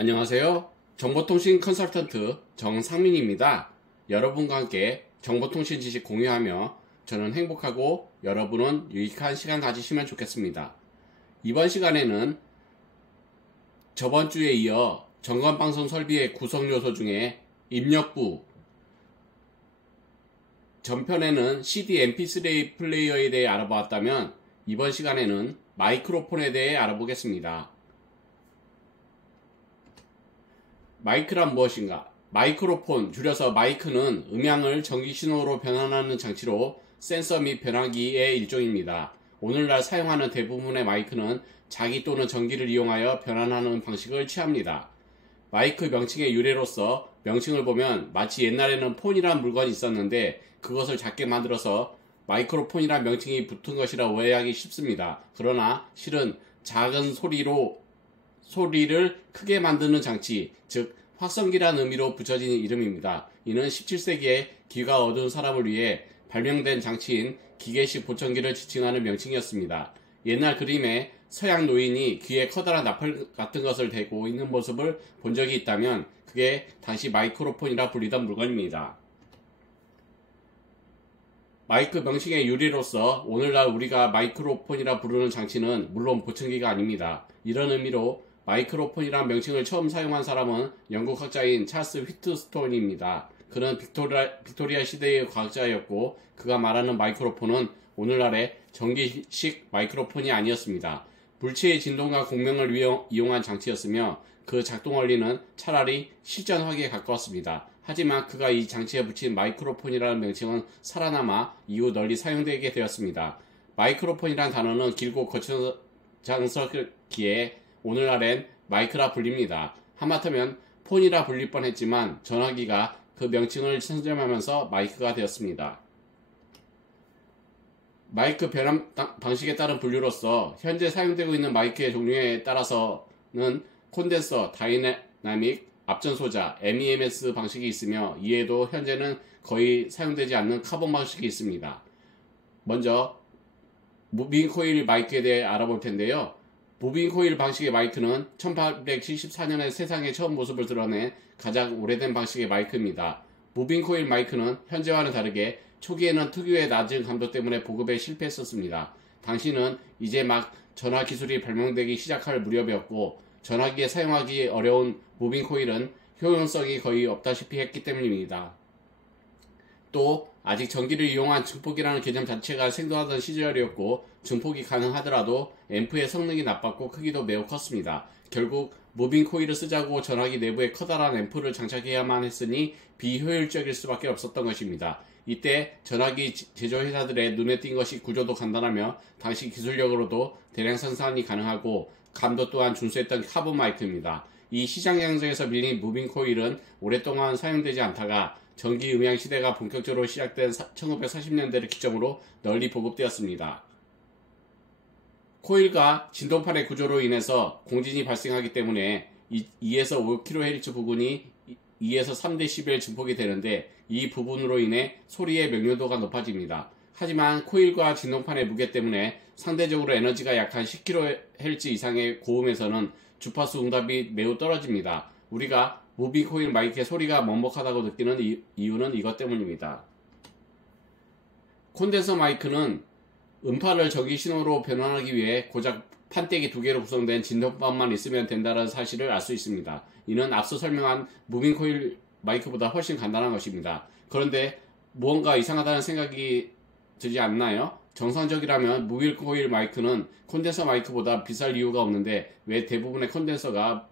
안녕하세요. 정보통신 컨설턴트 정상민입니다. 여러분과 함께 정보통신 지식 공유하며 저는 행복하고 여러분은 유익한 시간 가지시면 좋겠습니다. 이번 시간에는 저번 주에 이어 전관방송 설비의 구성 요소 중에 입력부, 전편에는 CD MP3 플레이어에 대해 알아보았다면 이번 시간에는 마이크로폰에 대해 알아보겠습니다. 마이크란 무엇인가? 마이크로폰, 줄여서 마이크는 음향을 전기신호로 변환하는 장치로 센서 및 변환기의 일종입니다. 오늘날 사용하는 대부분의 마이크는 자기 또는 전기를 이용하여 변환하는 방식을 취합니다. 마이크 명칭의 유래로서 명칭을 보면 마치 옛날에는 폰이란 물건이 있었는데 그것을 작게 만들어서 마이크로폰이란 명칭이 붙은 것이라 오해하기 쉽습니다. 그러나 실은 작은 소리를 크게 만드는 장치, 즉 확성기란 의미로 붙여진 이름입니다. 이는 17세기에 귀가 어두운 사람을 위해 발명된 장치인 기계식 보청기를 지칭하는 명칭이었습니다. 옛날 그림에 서양 노인이 귀에 커다란 나팔 같은 것을 대고 있는 모습을 본 적이 있다면 그게 당시 마이크로폰이라 불리던 물건입니다. 마이크 명칭의 유래로서 오늘날 우리가 마이크로폰이라 부르는 장치는 물론 보청기가 아닙니다. 이런 의미로 마이크로폰이란 명칭을 처음 사용한 사람은 영국 학자인 찰스 휘트스톤입니다. 그는 빅토리아 시대의 과학자였고 그가 말하는 마이크로폰은 오늘날의 전기식 마이크로폰이 아니었습니다. 물체의 진동과 공명을 이용한 장치였으며 그 작동 원리는 차라리 실전 화기에 가까웠습니다. 하지만 그가 이 장치에 붙인 마이크로폰이라는 명칭은 살아남아 이후 널리 사용되게 되었습니다. 마이크로폰이란 단어는 길고 거창스럽기에 오늘날엔 마이크라 불립니다. 하마터면 폰이라 불릴 뻔했지만 전화기가 그 명칭을 선점하면서 마이크가 되었습니다. 마이크 변환 방식에 따른 분류로서 현재 사용되고 있는 마이크의 종류에 따라서는 콘덴서, 다이나믹, 앞전소자, MEMS 방식이 있으며 이에도 현재는 거의 사용되지 않는 카본 방식이 있습니다. 먼저 무빙 코일 마이크에 대해 알아볼 텐데요. 무빙 코일 방식의 마이크는 1874년에 세상에 처음 모습을 드러낸 가장 오래된 방식의 마이크입니다. 무빙 코일 마이크는 현재와는 다르게 초기에는 특유의 낮은 감도 때문에 보급에 실패했었습니다. 당시는 이제 막 전화 기술이 발명되기 시작할 무렵이었고 전화기에 사용하기 어려운 무빙 코일은 효용성이 거의 없다시피 했기 때문입니다. 또 아직 전기를 이용한 증폭이라는 개념 자체가 생소하던 시절이었고 증폭이 가능하더라도 앰프의 성능이 나빴고 크기도 매우 컸습니다. 결국 무빙 코일을 쓰자고 전화기 내부에 커다란 앰프를 장착해야만 했으니 비효율적일 수밖에 없었던 것입니다. 이때 전화기 제조회사들의 눈에 띈 것이 구조도 간단하며 당시 기술력으로도 대량 생산이 가능하고 감도 또한 준수했던 카본 마이크입니다. 이 시장 양상에서 밀린 무빙 코일은 오랫동안 사용되지 않다가 전기 음향 시대가 본격적으로 시작된 1940년대를 기점으로 널리 보급되었습니다. 코일과 진동판의 구조로 인해서 공진이 발생하기 때문에 2에서 5kHz 부분이 2에서 3dB 증폭이 되는데 이 부분으로 인해 소리의 명료도가 높아집니다. 하지만 코일과 진동판의 무게 때문에 상대적으로 에너지가 약한 10kHz 이상의 고음에서는 주파수 응답이 매우 떨어집니다. 우리가 무빙 코일 마이크의 소리가 먹먹하다고 느끼는 이유는 이것 때문입니다. 콘덴서 마이크는 음파를 전기 신호로 변환하기 위해 고작 판때기 2개로 구성된 진동판만 있으면 된다는 사실을 알 수 있습니다. 이는 앞서 설명한 무빙 코일 마이크보다 훨씬 간단한 것입니다. 그런데 무언가 이상하다는 생각이 들지 않나요? 정상적이라면 무빙 코일 마이크는 콘덴서 마이크보다 비쌀 이유가 없는데 왜 대부분의 콘덴서가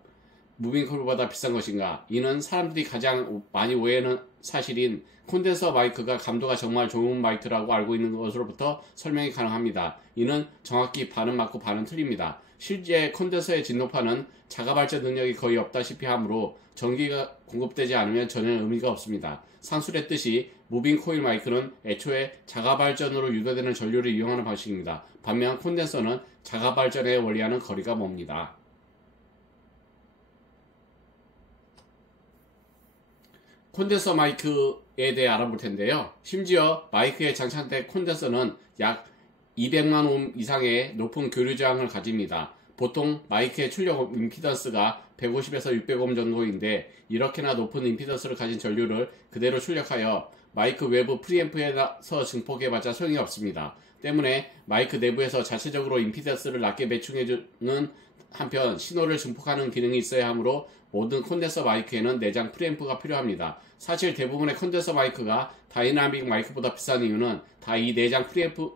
무빙 코일보다 비싼 것인가? 이는 사람들이 가장 많이 오해하는 사실인 콘덴서 마이크가 감도가 정말 좋은 마이크라고 알고 있는 것으로부터 설명이 가능합니다. 이는 정확히 반은 맞고 반은 틀립니다. 실제 콘덴서의 진동판은 자가발전 능력이 거의 없다시피 하므로 전기가 공급되지 않으면 전혀 의미가 없습니다. 상술했듯이 무빙 코일 마이크는 애초에 자가발전으로 유도되는 전류를 이용하는 방식입니다. 반면 콘덴서는 자가발전의 원리와는 거리가 멉니다. 콘덴서 마이크에 대해 알아볼 텐데요. 심지어 마이크에 장착된 콘덴서는 약 200만 옴 이상의 높은 교류 저항을 가집니다. 보통 마이크의 출력 임피던스가 150에서 600오hm 정도인데 이렇게나 높은 임피던스를 가진 전류를 그대로 출력하여 마이크 외부 프리앰프에서 증폭해봤자 소용이 없습니다. 때문에 마이크 내부에서 자체적으로 임피던스를 낮게 매칭해주는 한편 신호를 증폭하는 기능이 있어야 하므로 모든 콘덴서 마이크에는 내장 프리앰프가 필요합니다. 사실 대부분의 콘덴서 마이크가 다이나믹 마이크보다 비싼 이유는 다 이 내장 프리앰프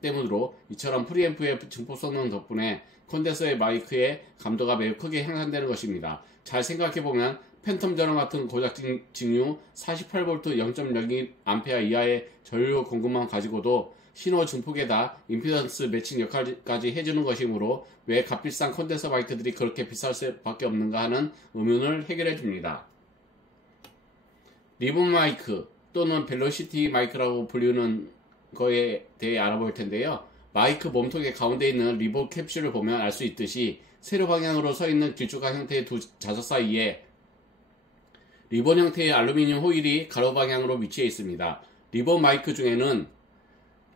때문으로 이처럼 프리앰프의 증폭 성능 덕분에 콘덴서의 마이크의 감도가 매우 크게 향상되는 것입니다. 잘 생각해보면 팬텀 전원 같은 고작 직류 48V 0.02A 이하의 전류 공급만 가지고도 신호 증폭에다 임피던스 매칭 역할까지 해주는 것이므로 왜 값비싼 콘덴서 마이크들이 그렇게 비쌀 수밖에 없는가 하는 의문을 해결해 줍니다. 리본 마이크 또는 벨로시티 마이크라고 불리는 거에 대해 알아볼 텐데요. 마이크 몸통의 가운데 있는 리본 캡슐을 보면 알 수 있듯이 세로 방향으로 서 있는 길쭉한 형태의 두 자석 사이에 리본 형태의 알루미늄 호일이 가로 방향으로 위치해 있습니다. 리본 마이크 중에는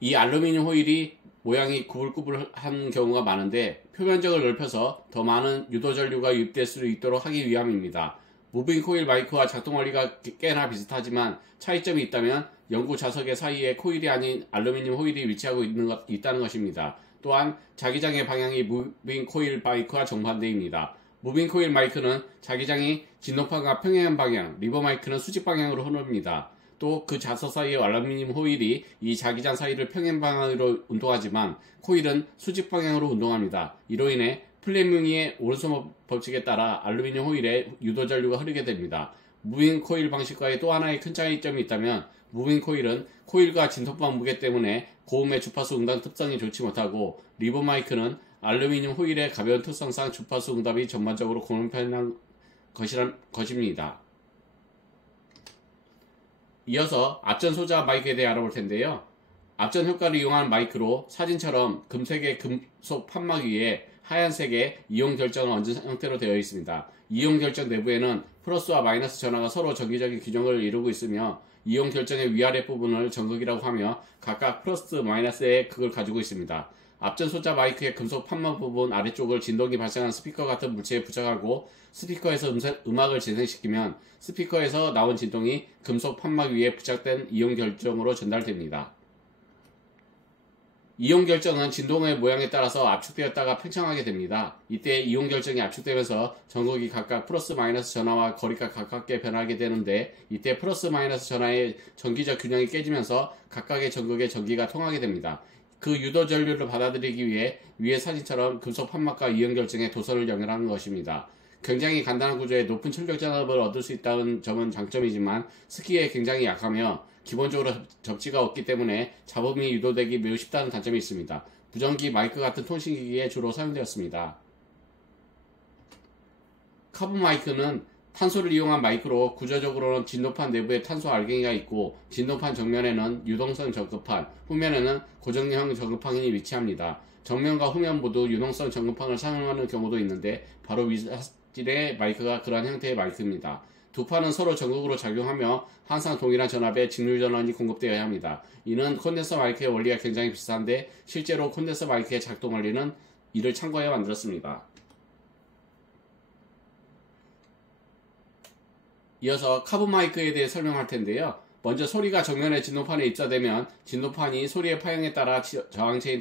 이 알루미늄 호일이 모양이 구불구불한 경우가 많은데 표면적을 넓혀서 더 많은 유도 전류가 유입될 수 있도록 하기 위함입니다. 무빙 코일 마이크와 작동 원리가 꽤나 비슷하지만 차이점이 있다면 연구 자석의 사이에 코일이 아닌 알루미늄 호일이 위치하고 있다는 것입니다. 또한 자기장의 방향이 무빙 코일 마이크와 정반대입니다. 무빙 코일 마이크는 자기장이 진동판과 평행 방향, 리버 마이크는 수직 방향으로 흐릅니다. 또 그 자석 사이의 알루미늄 호일이 이 자기장 사이를 평행 방향으로 운동하지만 코일은 수직 방향으로 운동합니다. 이로 인해 플레밍의 오른손 법칙에 따라 알루미늄 호일에 유도 전류가 흐르게 됩니다. 무빙 코일 방식과의 또 하나의 큰 차이점이 있다면 무빙 코일은 코일과 진동판 무게 때문에 고음의 주파수 응답 특성이 좋지 못하고 리본 마이크는 알루미늄 호일의 가벼운 특성상 주파수 응답이 전반적으로 고음편한 것입니다. 이어서 앞전 소자 마이크에 대해 알아볼 텐데요. 앞전 효과를 이용한 마이크로 사진처럼 금색의 금속 판막 위에 하얀색의 이온 결정을 얹은 형태로 되어 있습니다. 이온 결정 내부에는 플러스와 마이너스 전하가 서로 정기적인 균형을 이루고 있으며 이온 결정의 위아래 부분을 정극이라고 하며 각각 플러스 마이너스의 극을 가지고 있습니다. 앞전 소자 마이크의 금속 판막 부분 아래쪽을 진동이 발생하는 스피커 같은 물체에 부착하고 스피커에서 음악을 재생시키면 스피커에서 나온 진동이 금속 판막 위에 부착된 이온 결정으로 전달됩니다. 이온 결정은 진동의 모양에 따라서 압축되었다가 팽창하게 됩니다. 이때 이온 결정이 압축되면서 전극이 각각 플러스 마이너스 전하와 거리가 가깝게 변하게 되는데 이때 플러스 마이너스 전하의 전기적 균형이 깨지면서 각각의 전극에 전기가 통하게 됩니다. 그 유도 전류를 받아들이기 위해 위의 사진처럼 금속 판막과 이온 결정의 도선을 연결하는 것입니다. 굉장히 간단한 구조에 높은 출력 전압을 얻을 수 있다는 점은 장점이지만 스키에 굉장히 약하며 기본적으로 접지가 없기 때문에 잡음이 유도되기 매우 쉽다는 단점이 있습니다. 무전기, 마이크 같은 통신기기에 주로 사용되었습니다. 카본 마이크는 탄소를 이용한 마이크로 구조적으로는 진동판 내부에 탄소 알갱이가 있고 진동판 정면에는 유동성 전극판, 후면에는 고정형 전극판이 위치합니다. 정면과 후면 모두 유동성 전극판을 사용하는 경우도 있는데 바로 위 사진의 마이크가 그러한 형태의 마이크입니다. 두 판은 서로 전극으로 작용하며 항상 동일한 전압의 직류 전원이 공급되어야 합니다. 이는 콘덴서 마이크의 원리가 굉장히 비슷한데 실제로 콘덴서 마이크의 작동 원리는 이를 참고해 만들었습니다. 이어서 카본 마이크에 대해 설명할 텐데요. 먼저 소리가 정면의 진동판에 입사되면 진동판이 소리의 파형에 따라 저항체인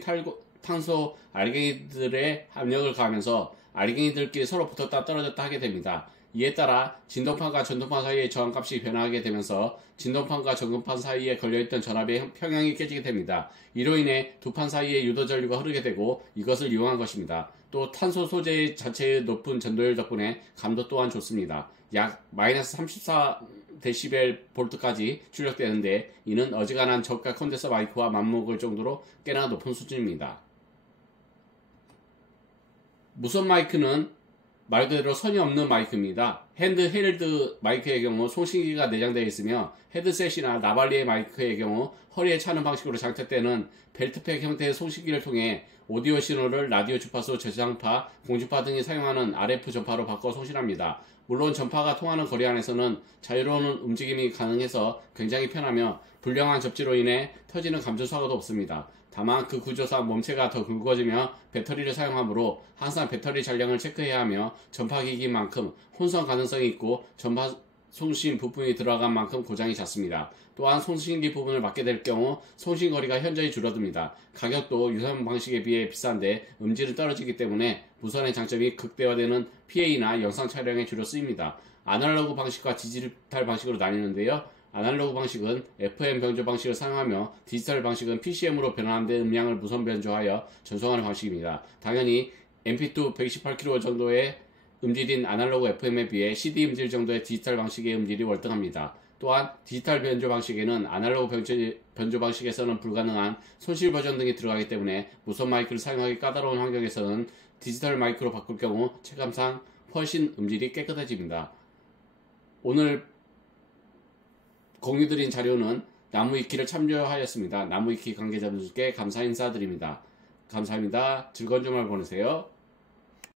탄소 알갱이들의 압력을 가하면서 알갱이들끼리 서로 붙었다 떨어졌다 하게 됩니다. 이에 따라 진동판과 전동판 사이의 저항값이 변화하게 되면서 진동판과 전극판 사이에 걸려있던 전압의 평형이 깨지게 됩니다. 이로 인해 두 판 사이에 유도 전류가 흐르게 되고 이것을 이용한 것입니다. 또 탄소 소재 자체의 높은 전도율 덕분에 감도 또한 좋습니다. 약 마이너스 34dB까지 출력되는데 이는 어지간한 저가 콘덴서 마이크와 맞먹을 정도로 꽤나 높은 수준입니다. 무선 마이크는 말 그대로 선이 없는 마이크입니다. 핸드헬드 마이크의 경우 송신기가 내장되어 있으며 헤드셋이나 라발리의 마이크의 경우 허리에 차는 방식으로 장착되는 벨트팩 형태의 송신기를 통해 오디오 신호를 라디오 주파수, 저지장파, 공주파 등이 사용하는 RF 전파로 바꿔 송신합니다. 물론 전파가 통하는 거리 안에서는 자유로운 움직임이 가능해서 굉장히 편하며 불량한 접지로 인해 터지는 감전 사고도 없습니다. 다만 그 구조상 몸체가 더 굵어지며 배터리를 사용하므로 항상 배터리 잔량을 체크해야 하며 전파기기만큼 혼선 가능성이 있고 전파 송신 부품이 들어간 만큼 고장이 잦습니다. 또한 송신기 부분을 맡게 될 경우 송신거리가 현저히 줄어듭니다. 가격도 유선 방식에 비해 비싼데 음질은 떨어지기 때문에 무선의 장점이 극대화되는 PA나 영상 촬영에 주로 쓰입니다. 아날로그 방식과 디지털 방식으로 나뉘는데요. 아날로그 방식은 FM 변조 방식을 사용하며 디지털 방식은 PCM으로 변환된 음량을 무선 변조하여 전송하는 방식입니다. 당연히 MP2 128kHz 정도의 음질인 아날로그 FM에 비해 CD 음질 정도의 디지털 방식의 음질이 월등합니다. 또한 디지털 변조 방식에는 아날로그 변조 방식에서는 불가능한 손실 버전 등이 들어가기 때문에 무선 마이크를 사용하기 까다로운 환경에서는 디지털 마이크로 바꿀 경우 체감상 훨씬 음질이 깨끗해집니다. 오늘 공유드린 자료는 나무위키를 참조하였습니다. 나무위키 관계자분들께 감사 인사드립니다. 감사합니다. 즐거운 주말 보내세요.